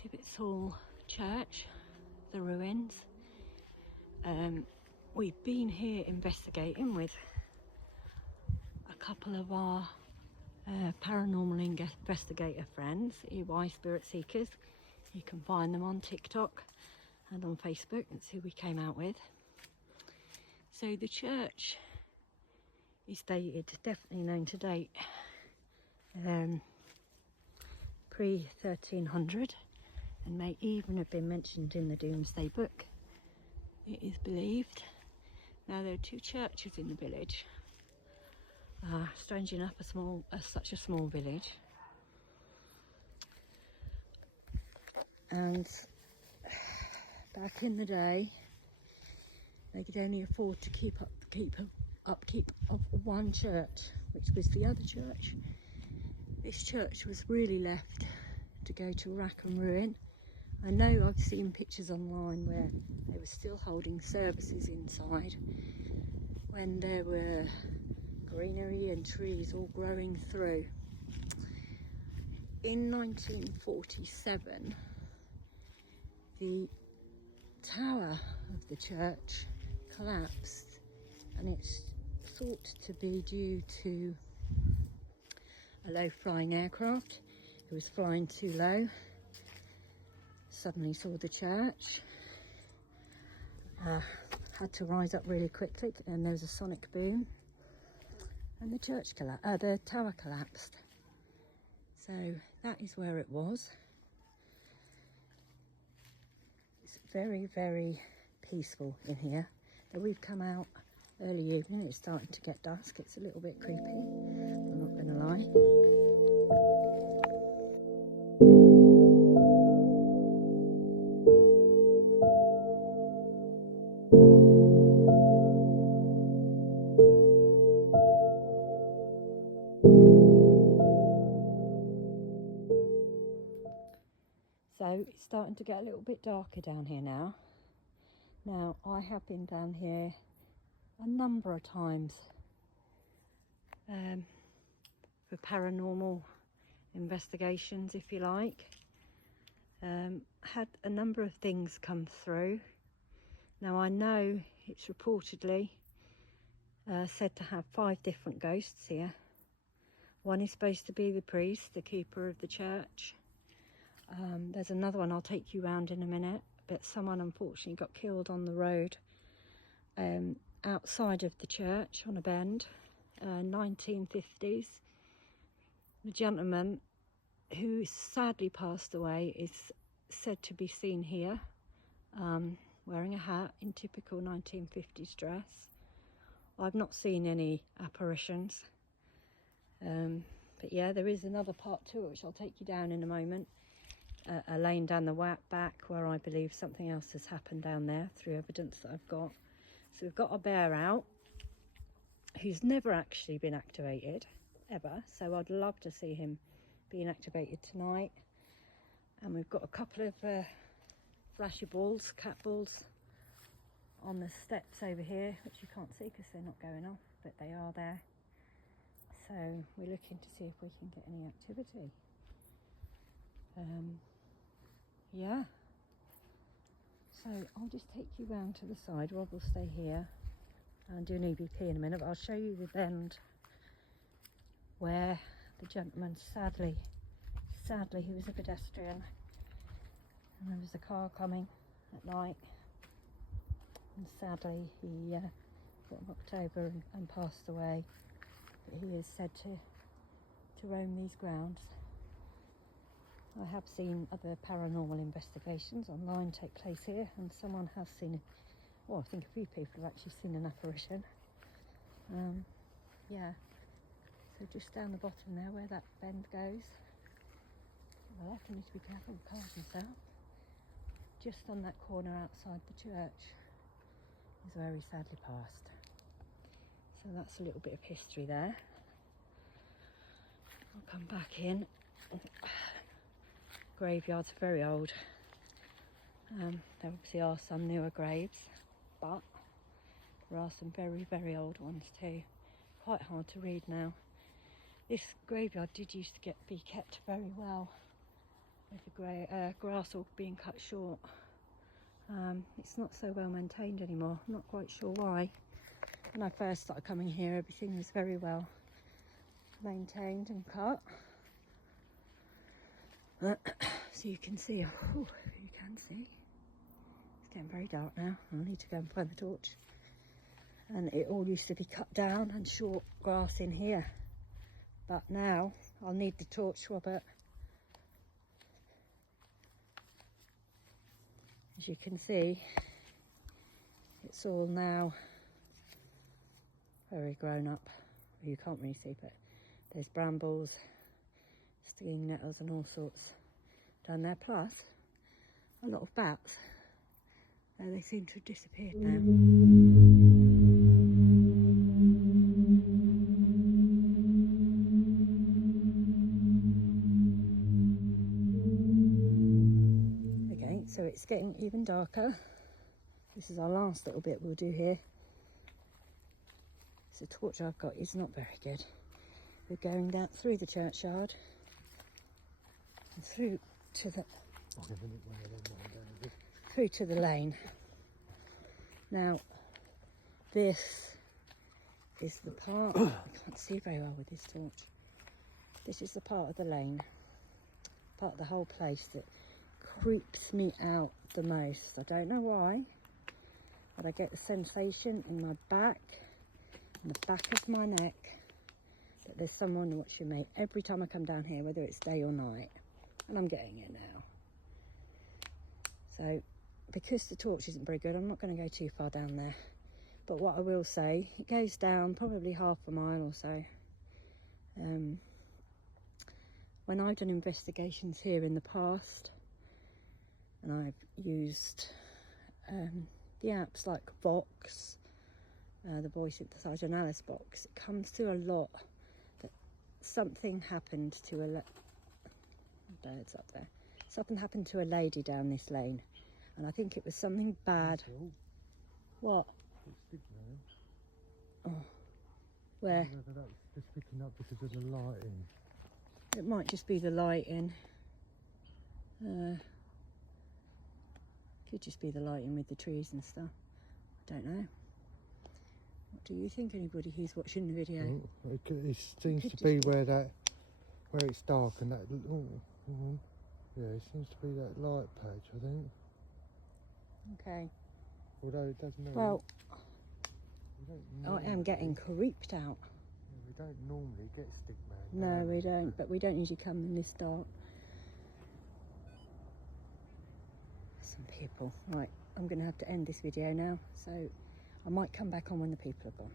Tivetshall Church, the ruins. We've been here investigating with a couple of our paranormal investigator friends, EY Spirit Seekers. You can find them on TikTok and on Facebook. That's who we came out with. So the church is dated, definitely known to date, pre-1300, and may even have been mentioned in the Domesday Book, it is believed. Now there are two churches in the village. Strange enough, such a small village. And back in the day, they could only afford to keep upkeep of one church, which was the other church. This church was really left to go to rack and ruin. I know I've seen pictures online where they were still holding services inside when there were greenery and trees all growing through. In 1947, the tower of the church collapsed, and it's thought to be due to a low-flying aircraft who was flying too low, suddenly saw the church, had to rise up really quickly, and there was a sonic boom, and the tower collapsed. So that is where it was. It's very, very peaceful in here. Now, we've come out early evening, it's starting to get dusk, it's a little bit creepy, I'm not going to lie. So it's starting to get a little bit darker down here now. Now, I have been down here a number of times for paranormal investigations, if you like. Had a number of things come through. Now, I know it's reportedly said to have 5 different ghosts here. One is supposed to be the priest, the keeper of the church. There's another one I'll take you round in a minute, but someone unfortunately got killed on the road outside of the church on a bend, 1950s. The gentleman who sadly passed away is said to be seen here, wearing a hat in typical 1950s dress. I've not seen any apparitions, but yeah, there is another part to it which I'll take you down in a moment. A lane down the back where I believe something else has happened down there through evidence that I've got. So we've got a bear out who's never actually been activated ever, so I'd love to see him being activated tonight. And we've got a couple of flashy balls, cat balls, on the steps over here, which you can't see because they're not going off, but they are there. So we're looking to see if we can get any activity. Yeah, so I'll just take you round to the side. Rob will stay here and do an EVP in a minute, but I'll show you the bend where the gentleman, sadly he was a pedestrian, and there was a car coming at night, and sadly he got knocked over and passed away. But he is said to roam these grounds. I have seen other paranormal investigations online take place here, and someone has seen, well, I think a few people have actually seen an apparition. Yeah, so just down the bottom there where that bend goes, well, I need to be careful with cars and stuff. Just on that corner outside the church is where he sadly passed. So that's a little bit of history there. I'll come back in. Graveyards are very old. There obviously are some newer graves, but there are some very, very old ones too. Quite hard to read now. This graveyard did used to be kept very well. with the grass all being cut short. It's not so well maintained anymore. I'm not quite sure why. When I first started coming here, everything was very well maintained and cut. So you can see, it's getting very dark now. I'll need to go and find the torch. And it all used to be cut down and short grass in here. But now I'll need the torch, Robert. As you can see, it's all now very grown up. You can't really see, but there's brambles, stinging nettles and all sorts down there, plus a lot of bats. They seem to have disappeared now. Okay, so it's getting even darker. This is our last little bit we'll do here. So the torch I've got is not very good. We're going down through the churchyard and through to the lane. Now, this is the part, I can't see very well with this torch. This is the part of the lane, part of the whole place that creeps me out the most. I don't know why, but I get the sensation in my back, in the back of my neck, that there's someone watching me every time I come down here, whether it's day or night. And I'm getting it now. So, because the torch isn't very good, I'm not going to go too far down there. But what I will say, it goes down probably half a mile or so. When I've done investigations here in the past, and I've used the apps like Vox, the voice synthesizer and Alice Box, it comes through a lot that something happened to birds up there. Something happened to a lady down this lane, and I think it was something bad. What? Oh, where? Whether that's just picking up because of the lighting. It might just be the lighting. Could just be the lighting with the trees and stuff. I don't know. What do you think, anybody who's watching the video? Oh, it seems to be where it's dark and that. Yeah, it seems to be that light patch, I think. Okay. Although it doesn't know. Well, I am getting creeped out. Yeah, we don't normally get stickman. No, we don't, but we don't usually come in this dark. Some people. Right, I'm going to have to end this video now, so I might come back on when the people are gone.